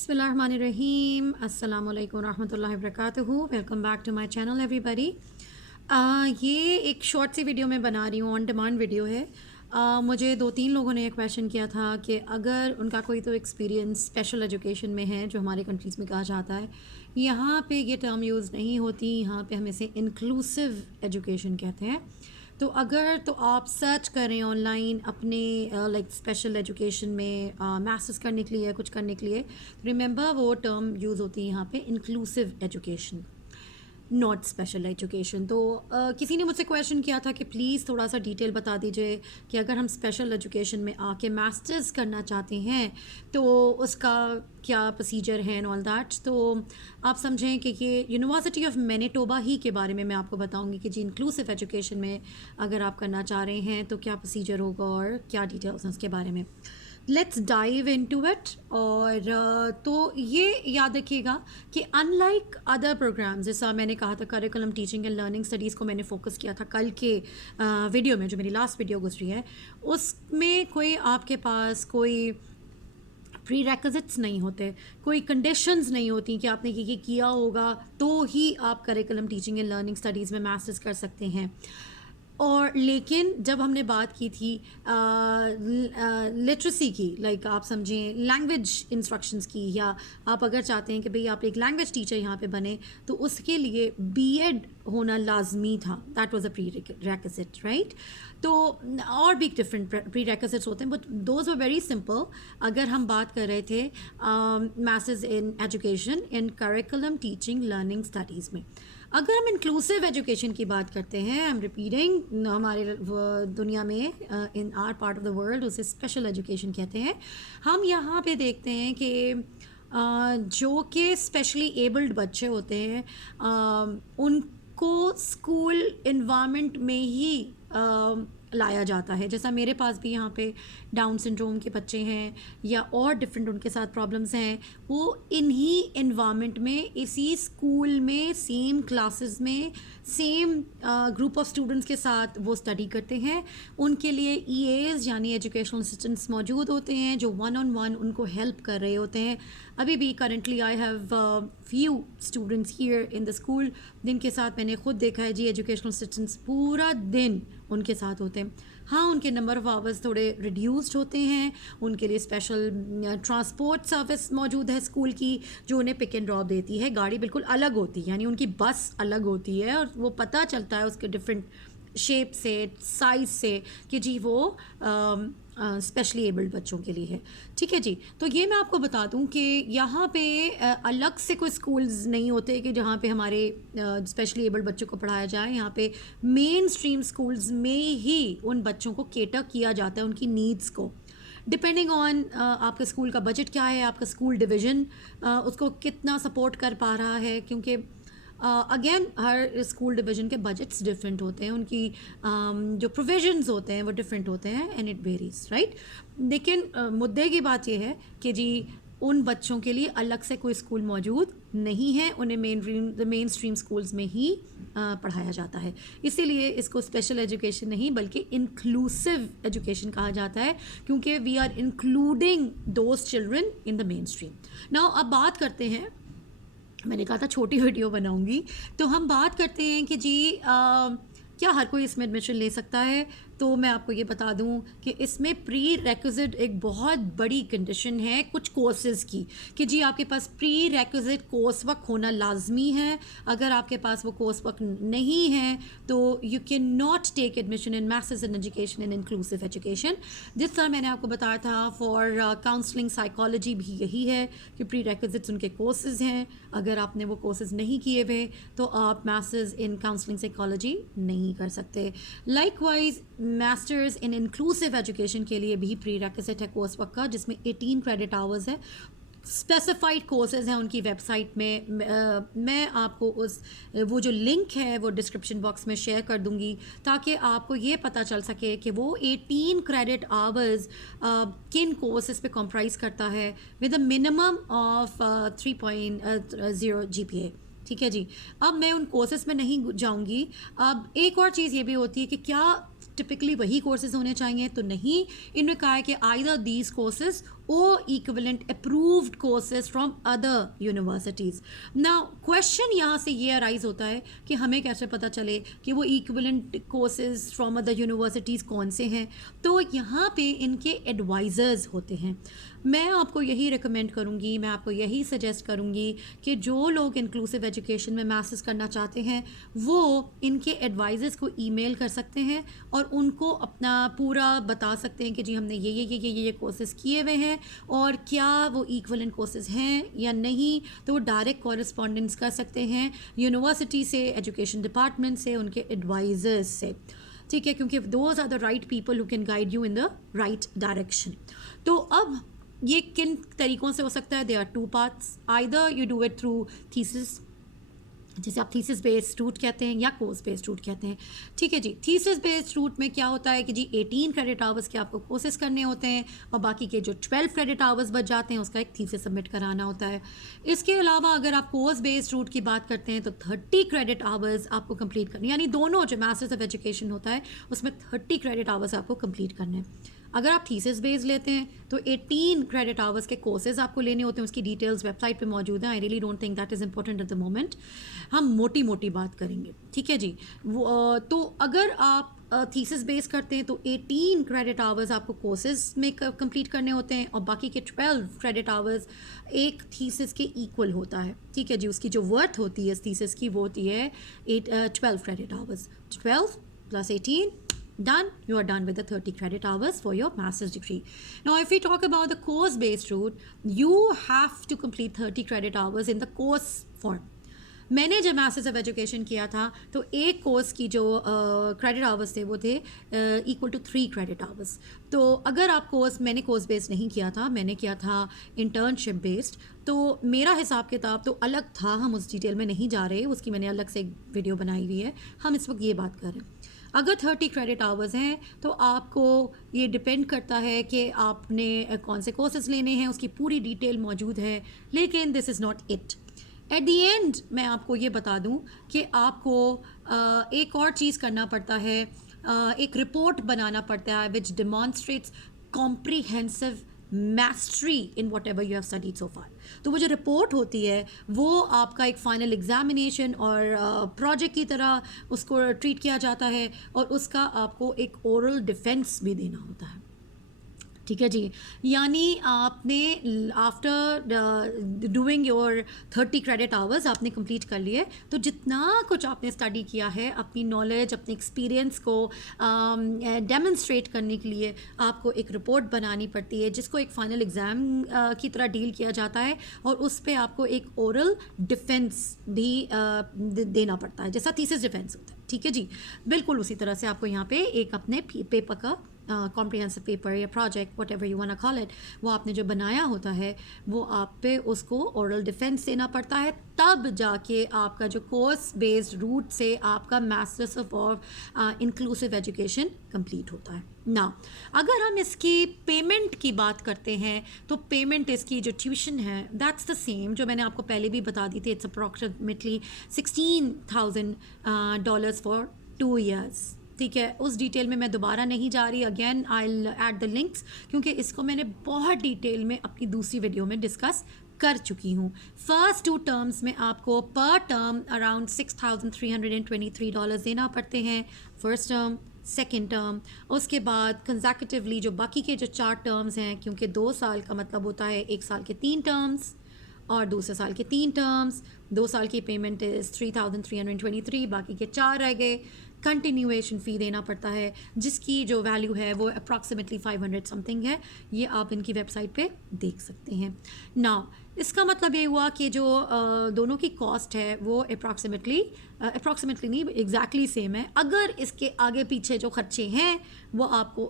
बिस्मिल्लाहिर्रहमानिर्रहीम अस्सलामुअलैकुम रहमतुल्लाहि वबरकातुहू। Welcome back to my channel everybody. ये एक शॉर्ट सी वीडियो मैं बना रही हूँ, ऑन डिमांड वीडियो है। मुझे 2-3 लोगों ने एक क्वेश्चन किया था कि अगर उनका कोई तो एक्सपीरियंस स्पेशल एजुकेशन में है, जो हमारे कंट्रीज़ में कहा जाता है, यहाँ पे ये टर्म यूज़ नहीं होती, यहाँ पे हम इसे इंक्लूसिव एजुकेशन कहते हैं। तो अगर तो आप सर्च करें ऑनलाइन अपने लाइक स्पेशल एजुकेशन में मास्टर्स करने के लिए, कुछ करने के लिए, रिमेंबर वो टर्म यूज़ होती है यहाँ पे inclusive education, not special education. तो किसी ने मुझसे क्वेश्चन किया था कि प्लीज़ थोड़ा सा डिटेल बता दीजिए कि अगर हम स्पेशल एजुकेशन में आके मास्टर्स करना चाहते हैं तो उसका क्या प्रोसीजर है एंड ऑल दैट। तो आप समझें कि ये यूनिवर्सिटी ऑफ मैनिटोबा ही के बारे में मैं आपको बताऊंगी कि जी इंक्लूसिव एजुकेशन में अगर आप करना चाह रहे हैं तो क्या प्रोसीजर होगा और क्या डिटेल्स हैं उसके बारे में। Let's dive into it. और तो ये याद रखिएगा कि अनलाइक अदर प्रोग्राम्स, जैसा मैंने कहा था curriculum teaching and learning studies को मैंने फोकस किया था कल के वीडियो में, जो मेरी लास्ट वीडियो गुजरी है, उसमें कोई आपके पास कोई प्री रेक्विजिट्स नहीं होते, कोई कंडीशंस नहीं होती कि आपने ये किया होगा तो ही आप curriculum teaching and learning studies में मास्टर्स कर सकते हैं। और लेकिन जब हमने बात की थी लिटरेसी की, लाइक आप समझें लैंग्वेज इंस्ट्रक्शंस की, या आप अगर चाहते हैं कि भाई आप एक लैंग्वेज टीचर यहाँ पे बने तो उसके लिए बीएड होना लाजमी था, that was a pre requisite, right. तो और भी डिफरेंट प्री रेक्विजिट्स होते हैं, but those were very simple. अगर हम बात कर रहे थे masters in education in curriculum teaching learning studies में, अगर हम इंक्लूसिव एजुकेशन की बात करते हैं, आई एम रिपीटिंग, हमारे दुनिया में इन are part of the world उसे स्पेशल एजुकेशन कहते हैं। हम यहाँ पे देखते हैं कि जो कि स्पेशली एबल्ड बच्चे होते हैं उनको स्कूल इन्वायरमेंट में ही लाया जाता है। जैसा मेरे पास भी यहाँ पे डाउन सिंड्रोम के बच्चे हैं या और डिफरेंट उनके साथ प्रॉब्लम्स हैं, वो इन्हीं इन्वायरमेंट में, इसी स्कूल में, सेम क्लासेस में, सेम ग्रुप ऑफ स्टूडेंट्स के साथ वो स्टडी करते हैं। उनके लिए ईएज यानी एजुकेशनल असिस्टेंट्स मौजूद होते हैं जो 1-on-1 उनको हेल्प कर रहे होते हैं। अभी भी currently I have few students here in the school जिनके साथ मैंने खुद देखा है जी एजुकेशनल असिस्टेंट्स पूरा दिन उनके साथ होते हैं। हाँ, उनके नंबर ऑफ़ आवर्स थोड़े रिड्यूस्ड होते हैं, उनके लिए स्पेशल ट्रांसपोर्ट सर्विस मौजूद है स्कूल की जो उन्हें पिक एंड ड्रॉप देती है। गाड़ी बिल्कुल अलग होती है, यानी उनकी बस अलग होती है और वो पता चलता है उसके डिफरेंट शेप से, साइज़ से कि जी वो स्पेशली एबल्ड बच्चों के लिए है। ठीक है जी। तो ये मैं आपको बता दूं कि यहाँ पे अलग से कोई स्कूल्स नहीं होते कि जहाँ पे हमारे स्पेशली एबल्ड बच्चों को पढ़ाया जाए। यहाँ पे मेन स्ट्रीम स्कूल्स में ही उन बच्चों को केटर किया जाता है, उनकी नीड्स को, डिपेंडिंग ऑन आपके स्कूल का बजट क्या है, आपका स्कूल डिवीज़न उसको कितना सपोर्ट कर पा रहा है, क्योंकि अगेन हर स्कूल डिवीज़न के बजट्स डिफरेंट होते हैं, उनकी जो प्रोविजंस होते हैं वो डिफरेंट होते हैं एंड इट वेरीज, राइट। लेकिन मुद्दे की बात यह है कि जी उन बच्चों के लिए अलग से कोई स्कूल मौजूद नहीं है, उन्हें मेन स्ट्रीम स्कूल्स में ही पढ़ाया जाता है। इसीलिए इसको स्पेशल एजुकेशन नहीं बल्कि इंक्लूसिव एजुकेशन कहा जाता है, क्योंकि we are including those children in the mainstream. Now अब बात करते हैं, मैंने कहा था छोटी वीडियो बनाऊंगी, तो हम बात करते हैं कि जी क्या हर कोई इसमें एडमिशन ले सकता है। तो मैं आपको ये बता दूं कि इसमें प्री रेक्विजिट एक बहुत बड़ी कंडीशन है कुछ कोर्सेज़ की, कि जी आपके पास प्री रेक्विजिट कोर्स वर्क होना लाजमी है। अगर आपके पास वो कोर्स वर्क नहीं है तो you can not take admission in masters in education in inclusive education. जिस तरह मैंने आपको बताया था फॉर काउंसलिंग साइकोलॉजी भी यही है कि प्री रेक्विजिट्स उनके कोर्सेज़ हैं। अगर आपने वो कोर्सेज़ नहीं किए हुए तो आप मास्टर्स इन काउंसलिंग साइकोलॉजी नहीं कर सकते। Likewise masters in inclusive education के लिए भी प्री रेक्विजिट है कोर्स वर्क का, जिसमें 18 क्रेडिट आवर्स है। स्पेसिफाइड कोर्सेज हैं उनकी वेबसाइट में। मैं आपको वो जो लिंक है वो डिस्क्रिप्शन बॉक्स में शेयर कर दूंगी ताकि आपको ये पता चल सके कि वो 18 क्रेडिट आवर्स किन कोर्सेज पे कॉम्प्राइज करता है with a minimum of 3.0 GPA। ठीक है जी। अब मैं उन कोर्सेज में नहीं जाऊंगी। अब एक और चीज़ ये भी होती है कि क्या टिपिकली वही कोर्सेज होने चाहिए, तो नहीं, इनमें कहा है कि either these courses or equivalent approved courses from other universities. Now question यहाँ से ये अराइज होता है कि हमें कैसे पता चले कि वो equivalent courses from other universities कौन से हैं. तो यहाँ पे इनके एडवाइज़र्स होते हैं. मैं आपको यही रिकमेंड करूँगी, मैं आपको यही सजेस्ट करूँगी कि जो लोग इंक्लूसिव एजुकेशन में मास्टर्स करना चाहते हैं वो इनके एडवाइज़र्स को ईमेल कर सकते हैं और उनको अपना पूरा बता सकते हैं कि जी हमने ये कोर्सेज़ किए हुए हैं और क्या वो इक्वलेंट कोर्सेज़ हैं या नहीं. तो वो डायरेक्ट कॉरेस्पॉन्डेंस कर सकते हैं यूनिवर्सिटी से, एजुकेशन डिपार्टमेंट से, उनके एडवाइज़र्स से. ठीक है, क्योंकि those are the right people who can guide you in the right direction. तो अब ये किन तरीक़ों से हो सकता है? They are two parts. Either you do it through thesis, जैसे आप थीसिस बेस्ड रूट कहते हैं या कोर्स बेस्ड रूट कहते हैं. ठीक है जी. थीसिस बेस्ड रूट में क्या होता है कि जी 18 क्रेडिट आवर्स के आपको कोर्सेज करने होते हैं और बाकी के जो 12 क्रेडिट आवर्स बच जाते हैं उसका एक थीसिस सबमिट कराना होता है. इसके अलावा अगर आप कोर्स बेस्ड रूट की बात करते हैं तो 30 क्रेडिट आवर्स आपको कंप्लीट करने, यानी दोनों जो मास्टर्स ऑफ एजुकेशन होता है उसमें 30 क्रेडिट आवर्स आपको कंप्लीट करने हैं. अगर आप थीसिस बेस्ड लेते हैं तो 18 क्रेडिट आवर्स के कोर्सेज आपको लेने होते हैं. उसकी डिटेल्स वेबसाइट पे मौजूद हैं. I really don't think that is important at the moment. हम मोटी मोटी बात करेंगे. ठीक है जी. तो अगर आप थीसिस बेस करते हैं तो 18 क्रेडिट आवर्स आपको कोर्सेज में कंप्लीट करने होते हैं और बाकी के 12 क्रेडिट आवर्स एक थीसिस के इक्वल होता है. ठीक है जी. उसकी जो वर्थ होती है इस थीसिस की वो होती है 12 credit hours. 12 + 18, done. You are done with the 30 credit hours for your master's degree. Now if we talk about the course based route, you have to complete 30 credit hours in the course form. मैंने जब masters of education किया था तो एक course की जो credit hours थे वो थे इक्वल टू 3 क्रेडिट आवर्स. तो अगर आप मैंने कोर्स बेस्ड नहीं किया था, मैंने किया था इंटर्नशिप बेस्ड, तो मेरा हिसाब किताब तो अलग था. हम उस डिटेल में नहीं जा रहे, उसकी मैंने अलग से एक वीडियो बनाई हुई है. हम इस वक्त ये बात कर रहे हैं. अगर 30 क्रेडिट आवर्स हैं तो आपको ये डिपेंड करता है कि आपने कौन से कोर्सेज लेने हैं, उसकी पूरी डिटेल मौजूद है. लेकिन this is not it. At the and मैं आपको ये बता दूं कि आपको एक और चीज़ करना पड़ता है. एक रिपोर्ट बनाना पड़ता है which demonstrates comprehensive mastery in whatever you have studied so far. तो वो जो रिपोर्ट होती है वो आपका एक फाइनल एग्जामिनेशन और प्रोजेक्ट की तरह उसको ट्रीट किया जाता है और उसका आपको एक ओरल डिफेंस भी देना होता है. ठीक है जी. यानी आपने after doing your 30 credit hours आपने कंप्लीट कर लिए, तो जितना कुछ आपने स्टडी किया है अपनी नॉलेज, अपने एक्सपीरियंस को डेमोन्स्ट्रेट करने के लिए आपको एक रिपोर्ट बनानी पड़ती है जिसको एक फ़ाइनल एग्ज़ाम की तरह डील किया जाता है और उस पर आपको एक ओरल डिफेंस भी देना पड़ता है जैसा थीसिस डिफेंस होता है. ठीक है जी. बिल्कुल उसी तरह से आपको यहाँ पे एक अपने पेपर का कॉम्प्रिहेंसिव पेपर या project whatever you want to call it, वो आपने जो बनाया होता है वो आप पे उसको ओरल डिफेंस देना पड़ता है. तब जाके आपका जो कोर्स बेस्ड रूट से आपका masters of inclusive education complete होता है. ना अगर हम इसकी पेमेंट की बात करते हैं तो पेमेंट इसकी जो ट्यूशन है दैट्स द सेम जो मैंने आपको पहले भी बता दी थी. It's approximately $16,000 for 2 years. ठीक है. उस डिटेल में मैं दोबारा नहीं जा रही. Again I will add the links क्योंकि इसको मैंने बहुत डिटेल में अपनी दूसरी वीडियो में डिस्कस कर चुकी हूँ. फर्स्ट 2 टर्म्स में आपको पर टर्म अराउंड $6,323 देना पड़ते हैं. First term, second term. उसके बाद कंसेक्यूटिवली जो बाकी के जो 4 टर्म्स हैं, क्योंकि 2 साल का मतलब होता है 1 साल के 3 टर्म्स और दूसरे साल के 3 टर्म्स. 2 साल की पेमेंट इज़ 3,323, बाकी के 4 रह गए. कंटिन्यूएशन फ़ी देना पड़ता है जिसकी जो वैल्यू है वो अप्रॉक्सीमेटली 500 समथिंग है. ये आप इनकी वेबसाइट पे देख सकते हैं. नाउ इसका मतलब ये हुआ कि जो दोनों की कॉस्ट है वो अप्रॉक्सीमेटली नहीं एग्जैक्टली सेम है. अगर इसके आगे पीछे जो खर्चे हैं वो आपको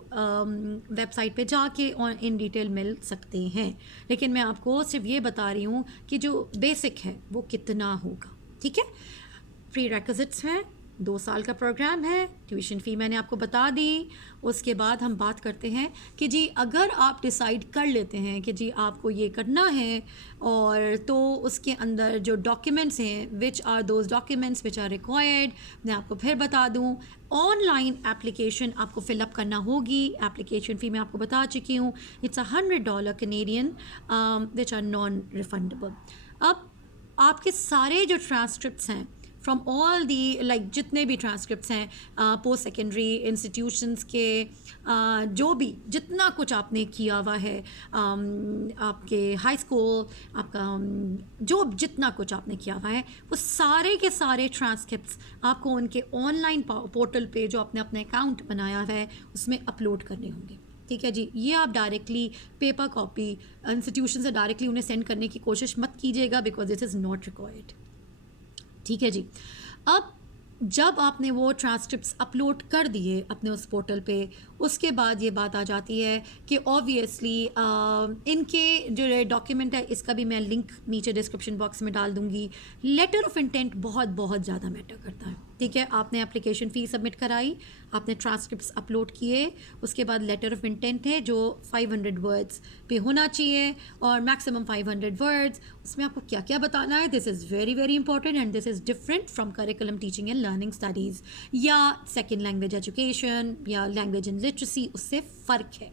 वेबसाइट पे जाके इन डिटेल मिल सकते हैं. लेकिन मैं आपको सिर्फ ये बता रही हूँ कि जो बेसिक है वो कितना होगा. ठीक है. प्री रेक्विजिट्स हैं 2 साल का प्रोग्राम है, ट्यूशन फ़ी मैंने आपको बता दी। उसके बाद हम बात करते हैं कि जी अगर आप डिसाइड कर लेते हैं कि जी आपको ये करना है, और तो उसके अंदर जो डॉक्यूमेंट्स हैं, which are those documents which are required, मैं आपको फिर बता दूं। ऑनलाइन एप्लीकेशन आपको फिलअप करना होगी। एप्लीकेशन फ़ी मैं आपको बता चुकी हूँ, it's $100 Canadian, which are non refundable. अब आपके सारे जो ट्रांसक्रिप्ट्स हैं फ्रॉम ऑल दी लाइक जितने भी ट्रांसक्रिप्ट्स हैं पोस्ट सेकेंडरी इंस्टीट्यूशंस के, जो भी जितना कुछ आपने किया हुआ है, आपके हाई स्कूल, आपका जो जितना कुछ आपने किया हुआ है, वो सारे के सारे ट्रांसक्रिप्ट्स आपको उनके ऑनलाइन पोर्टल पे जो आपने अपना अकाउंट बनाया है उसमें अपलोड करने होंगे। ठीक है जी, ये आप डायरेक्टली पेपर कॉपी इंस्टीट्यूशन से डायरेक्टली उन्हें सेंड करने की कोशिश मत कीजिएगा, because this is not required. ठीक है जी। अब जब आपने वो ट्रांसक्रिप्ट्स अपलोड कर दिए अपने उस पोर्टल पे, उसके बाद ये बात आ जाती है कि ऑब्वियसली इनके जो डॉक्यूमेंट है इसका भी मैं लिंक नीचे डिस्क्रिप्शन बॉक्स में डाल दूंगी। लेटर ऑफ इंटेंट बहुत बहुत ज़्यादा मैटर करता है। ठीक है, आपने एप्लीकेशन फ़ी सबमिट कराई, आपने ट्रांसक्रिप्ट्स अपलोड किए, उसके बाद लेटर ऑफ इंटेंट है जो 500 वर्ड्स पे होना चाहिए और मैक्सिमम 500 वर्ड्स। उसमें आपको क्या क्या बताना है, this is very very important and this is different from curriculum teaching and learning studies या सेकेंड लैंग्वेज एजुकेशन या लैंग्वेज इन लिटरेसी, उससे फ़र्क है।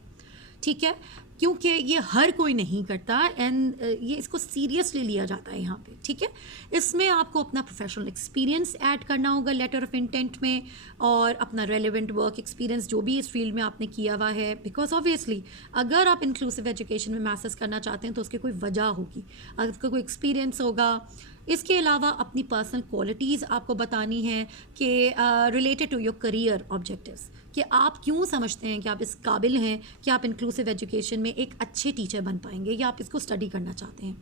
ठीक है, क्योंकि ये हर कोई नहीं करता एंड ये इसको सीरियसली लिया जाता है यहाँ पे। ठीक है, इसमें आपको अपना प्रोफेशनल एक्सपीरियंस ऐड करना होगा लेटर ऑफ इंटेंट में, और अपना रेलेवेंट वर्क एक्सपीरियंस जो भी इस फील्ड में आपने किया हुआ है, बिकॉज ऑब्वियसली अगर आप इंक्लूसिव एजुकेशन में मास्टर्स करना चाहते हैं तो उसकी कोई वजह होगी, अगर उसका कोई एक्सपीरियंस होगा। इसके अलावा अपनी पर्सनल क्वालिटीज़ आपको बतानी है कि related to your career objectives, कि आप क्यों समझते हैं कि आप इस काबिल हैं कि आप इंक्लूसिव एजुकेशन में एक अच्छे टीचर बन पाएंगे या आप इसको स्टडी करना चाहते हैं।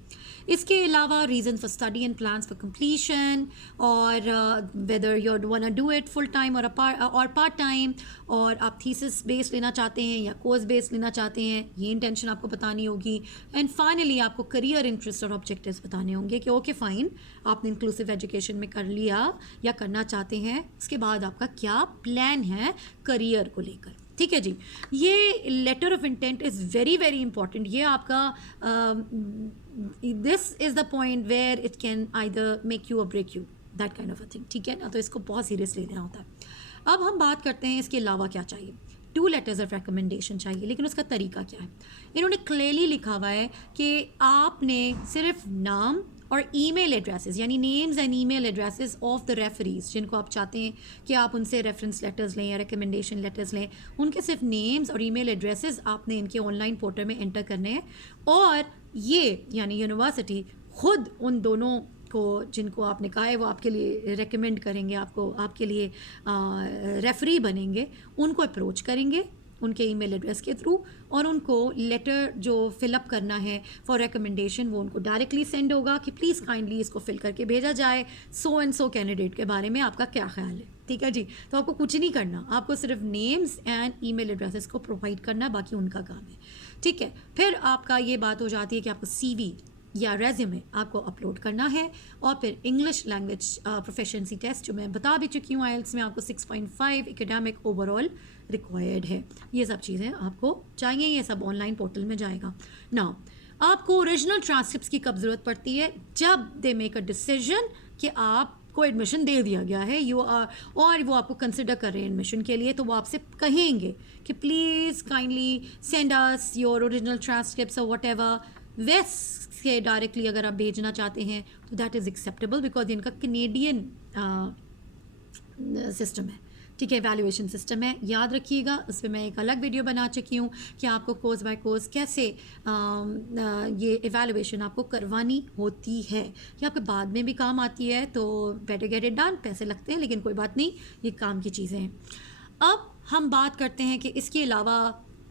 इसके अलावा reason for study and plans for completion, और whether you want do it full time और पार्ट टाइम, और आप थीसिस बेस लेना चाहते हैं या कोर्स बेस लेना चाहते हैं, ये इंटेंशन आपको बतानी होगी। एंड फाइनली आपको करियर इंटरेस्ट और ऑब्जेक्टिव्स बताने होंगे कि ओके फाइन, आपने इंक्लूसिव एजुकेशन में कर लिया या करना चाहते हैं, उसके बाद आपका क्या प्लान है करियर को लेकर। ठीक है जी, ये letter of intent is very very important. ये आपका this is the point where it can either make you और break you, that kind of a thing. ठीक है ना, तो इसको बहुत सीरियसली लेना होता है। अब हम बात करते हैं इसके अलावा क्या चाहिए। 2 लेटर्स ऑफ रिकमेंडेशन चाहिए, लेकिन उसका तरीका क्या है। इन्होंने क्लियरली लिखा हुआ है कि आपने सिर्फ नाम और ईमेल एड्रेसेस, यानी names and email addresses of the referees जिनको आप चाहते हैं कि आप उनसे रेफरेंस लेटर्स लें या रिकमेंडेशन लेटर्स लें, उनके सिर्फ नेम्स और ईमेल एड्रेसेस आपने इनके ऑनलाइन पोर्टल में एंटर करने हैं। और ये यानी यूनिवर्सिटी खुद उन दोनों को जिनको आपने कहा है वो आपके लिए रेकमेंड करेंगे, आपको आपके लिए रेफरी बनेंगे, उनको अप्रोच करेंगे उनके ईमेल एड्रेस के थ्रू, और उनको लेटर जो फिलअप करना है फॉर रिकमेंडेशन वो उनको डायरेक्टली सेंड होगा कि प्लीज़ काइंडली इसको फिल करके भेजा जाए, सो एंड सो कैंडिडेट के बारे में आपका क्या ख्याल है। ठीक है जी, तो आपको कुछ नहीं करना, आपको सिर्फ नेम्स एंड ईमेल एड्रेसेस को प्रोवाइड करना, बाकी उनका काम है। ठीक है, फिर आपका ये बात हो जाती है कि आपको CV या रेज्यूमे आपको अपलोड करना है, और फिर इंग्लिश लैंग्वेज प्रोफिशिएंसी टेस्ट जो मैं बता भी चुकी हूँ, आइल्स में आपको 6.5 एकेडमिक ओवरऑल रिक्वायर्ड है। ये सब चीज़ें आपको चाहिए, ये सब ऑनलाइन पोर्टल में जाएगा ना। आपको ओरिजिनल ट्रांसक्रिप्ट्स की कब ज़रूरत पड़ती है, जब दे मेक अ डिसीजन कि आपको एडमिशन दे दिया गया है, यू आर, और वो आपको कंसिडर कर रहे हैं एडमिशन के लिए, तो वो आपसे कहेंगे कि please kindly send us your original transcripts और वट एवर। वेस्ट से डायरेक्टली अगर आप भेजना चाहते हैं तो दैट इज़ एक्सेप्टेबल, बिकॉज इनका कैनेडियन सिस्टम है। ठीक है, वैल्यूएशन सिस्टम है, याद रखिएगा। उस पर मैं एक अलग वीडियो बना चुकी हूँ कि आपको कोर्स बाय कोर्स कैसे ये एवैल्यूएशन आपको करवानी होती है। ये आपके बाद में भी काम आती है, तो बेटर गेट इट डन। पैसे लगते हैं लेकिन कोई बात नहीं, ये काम की चीज़ें हैं। अब हम बात करते हैं कि इसके अलावा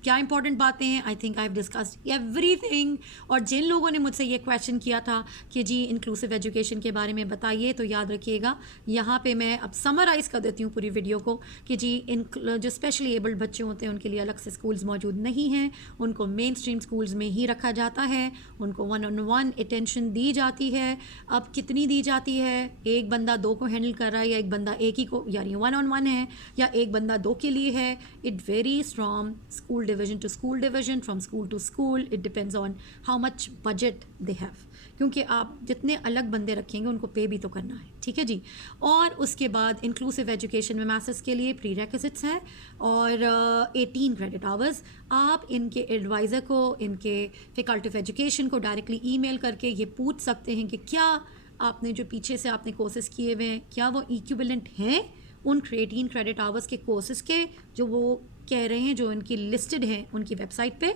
क्या इंपॉर्टेंट बातें हैं, I think I have discussed everything. और जिन लोगों ने मुझसे ये क्वेश्चन किया था कि जी इंक्लूसिव एजुकेशन के बारे में बताइए, तो याद रखिएगा यहाँ पे मैं अब समराइज़ कर देती हूँ पूरी वीडियो को कि जी जो स्पेशली एबल्ड बच्चे होते हैं उनके लिए अलग से स्कूल्स मौजूद नहीं हैं, उनको मेन स्ट्रीम स्कूल्स में ही रखा जाता है, उनको 1-on-1 अटेंशन दी जाती है। अब कितनी दी जाती है, एक बंदा 2 को हैंडल कर रहा है या एक बंदा एक ही को, यानी 1-on-1 है, या एक बंदा 2 के लिए है, it varies from school division to school division, from school to school, it depends on how much budget they have, क्योंकि आप जितने अलग बंदे रखेंगे उनको पे भी तो करना है, ठीक है जी। और उसके बाद इंक्लूसिव एजुकेशन में मास्टर्स के लिए प्री रेक्विजिट्स हैं और 18 क्रेडिट आवर्स। आप इनके एडवाइज़र को, इनके फैकल्टी ऑफ एजुकेशन को डायरेक्टली ईमेल करके ये पूछ सकते हैं कि क्या आपने जो पीछे से आपने कोर्सेज़ किए हुए हैं क्या वो इक्विवेलेंट हैं उन 18 क्रेडिट आवर्स के कोर्सेज़ के जो वो कह रहे हैं, जो इनकी लिस्टेड हैं उनकी वेबसाइट पे।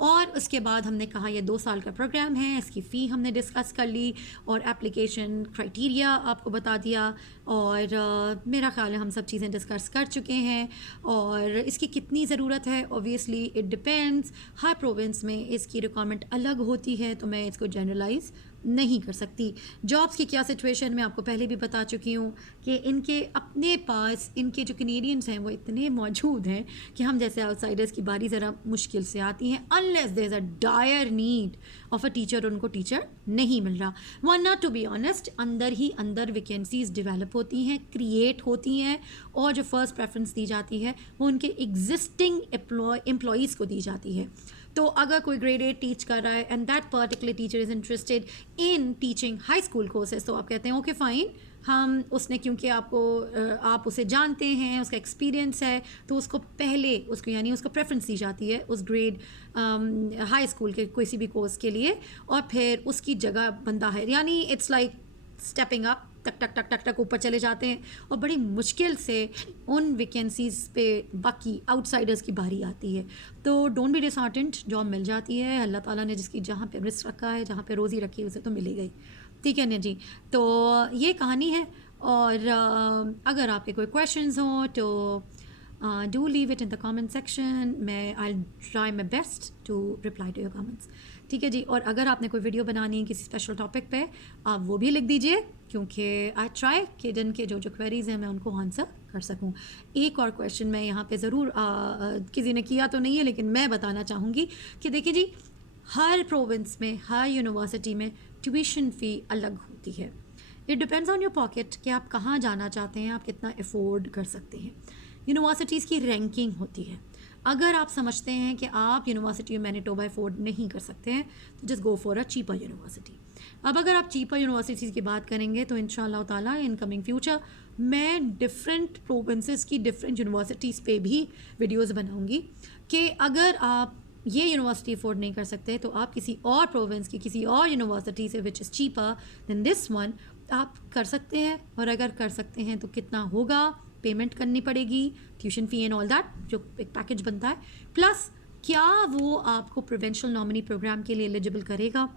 और उसके बाद हमने कहा ये 2 साल का प्रोग्राम है, इसकी फ़ी हमने डिस्कस कर ली और एप्लीकेशन क्राइटेरिया आपको बता दिया, और मेरा ख्याल है हम सब चीज़ें डिस्कस कर चुके हैं। और इसकी कितनी ज़रूरत है, obviously it depends, her province में इसकी रिक्वायरमेंट अलग होती है, तो मैं इसको जनरलाइज नहीं कर सकती। जॉब्स की क्या सिचुएशन मैं आपको पहले भी बता चुकी हूँ कि इनके अपने पास, इनके जो कैनेडियंस हैं वो इतने मौजूद हैं कि हम जैसे आउटसाइडर्स की बारी ज़रा मुश्किल से आती हैं, unless there is a dire need of a teacher, उनको टीचर नहीं मिल रहा। वरना टू बी ऑनेस्ट अंदर ही अंदर वैकेंसीज डेवलप होती हैं, क्रिएट होती हैं, और जो फर्स्ट प्रेफरेंस दी जाती है वो उनके एग्जिस्टिंग एम्प्लॉयज़ को दी जाती है। तो अगर कोई ग्रेड 8 टीच कर रहा है and that particular teacher is interested in teaching high school courses, तो आप कहते हैं ओके फ़ाइन, हम उसने क्योंकि आप उसे जानते हैं, उसका एक्सपीरियंस है, तो उसको पहले उसको यानी उसको प्रेफरेंस दी जाती है उस ग्रेड हाई स्कूल के किसी भी कोर्स के लिए, और फिर उसकी जगह बंदा है, यानी इट्स लाइक स्टेपिंग अप, टक टक टक टक टक ऊपर चले जाते हैं, और बड़ी मुश्किल से उन वैकेंसीज़ पे बाकी आउटसाइडर्स की बारी आती है। तो डोंट बी डिसहार्टेंड, जॉब मिल जाती है, अल्लाह ताला ने जिसकी जहाँ पे रिस्क रखा है, जहाँ पे रोज़ी रखी है, उसे तो मिल ही गई, ठीक है ना जी। तो ये कहानी है, और अगर आपके कोई क्वेश्चंस हों तो do leave it in the comment section, मैं I try my best to reply to your comments, ठीक है जी। और अगर आपने कोई वीडियो बनानी है किसी स्पेशल टॉपिक पे, आप वो भी लिख दीजिए, क्योंकि आई ट्राई कि जिनके जो क्वेरीज़ हैं मैं उनको आंसर कर सकूं। एक और क्वेश्चन मैं यहाँ पे ज़रूर किसी ने किया तो नहीं है, लेकिन मैं बताना चाहूँगी कि देखिए जी, हर प्रोविंस में, हर यूनिवर्सिटी में ट्यूशन फ़ी अलग होती है। It depends on your pocket कि आप कहाँ जाना चाहते हैं, आप कितना अफोर्ड कर सकते हैं। यूनिवर्सिटीज़ की रैंकिंग होती है। अगर आप समझते हैं कि आप यूनिवर्सिटी ऑफ मैनिटोबा अफोर्ड नहीं कर सकते हैं, तो just go for a cheaper university. अब अगर आप चीपर यूनिवर्सिटीज़ की बात करेंगे तो इंशाल्लाह ताला इन कमिंग फ्यूचर मैं डिफरेंट प्रोविंसेस की डिफरेंट यूनिवर्सिटीज़ पे भी वीडियोज़ बनाऊँगी कि अगर आप ये यूनिवर्सिटी अफोर्ड नहीं कर सकते तो आप किसी और प्रोविंस की किसी और यूनिवर्सिटी से which is cheaper then this one आप कर सकते हैं। और अगर कर सकते हैं तो कितना होगा, पेमेंट करनी पड़ेगी, tuition fee and all that, जो एक पैकेज बनता है, प्लस क्या वो आपको प्रोविंशियल नॉमिनी प्रोग्राम के लिए एलिजिबल करेगा।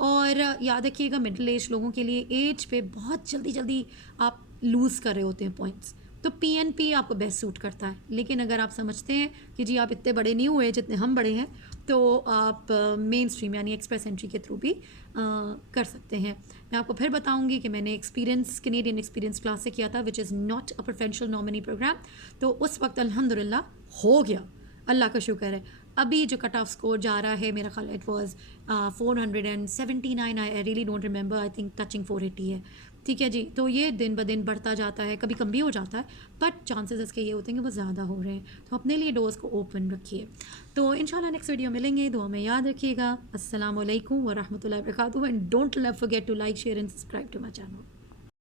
और याद रखिएगा मिडिल एज लोगों के लिए एज पे बहुत जल्दी जल्दी आप लूज़ कर रहे होते हैं पॉइंट्स, तो पीएनपी आपको बेस्ट सूट करता है। लेकिन अगर आप समझते हैं कि जी आप इतने बड़े नहीं हुए जितने हम बड़े हैं, तो आप मेन स्ट्रीम यानी एक्सप्रेस एंट्री के थ्रू भी कर सकते हैं। मैं आपको फिर बताऊंगी कि मैंने कैनेडियन एक्सपीरियंस क्लास से किया था, which is not a professional nominee programme, तो उस वक्त अल्हम्दुलिल्लाह हो गया, अल्लाह का शुक्र है। अभी जो कट ऑफ स्कोर जा रहा है मेरा ख्याल it was 479, I really don't remember, I think touching 480 है, ठीक है जी। तो ये दिन ब दिन बढ़ता जाता है, कभी कम भी हो जाता है, बट चांसेस इसके ये होते हैं कि वो ज़्यादा हो रहे हैं, तो अपने लिए डोर्स को ओपन रखिए। तो इंशाल्लाह नेक्स्ट वीडियो मिलेंगे, दुआ में याद रखिएगा। अस्सलाम वालेकुम व रहमतुल्लाहि व बरकातहू, and don't forget to like, share and subscribe to my channel.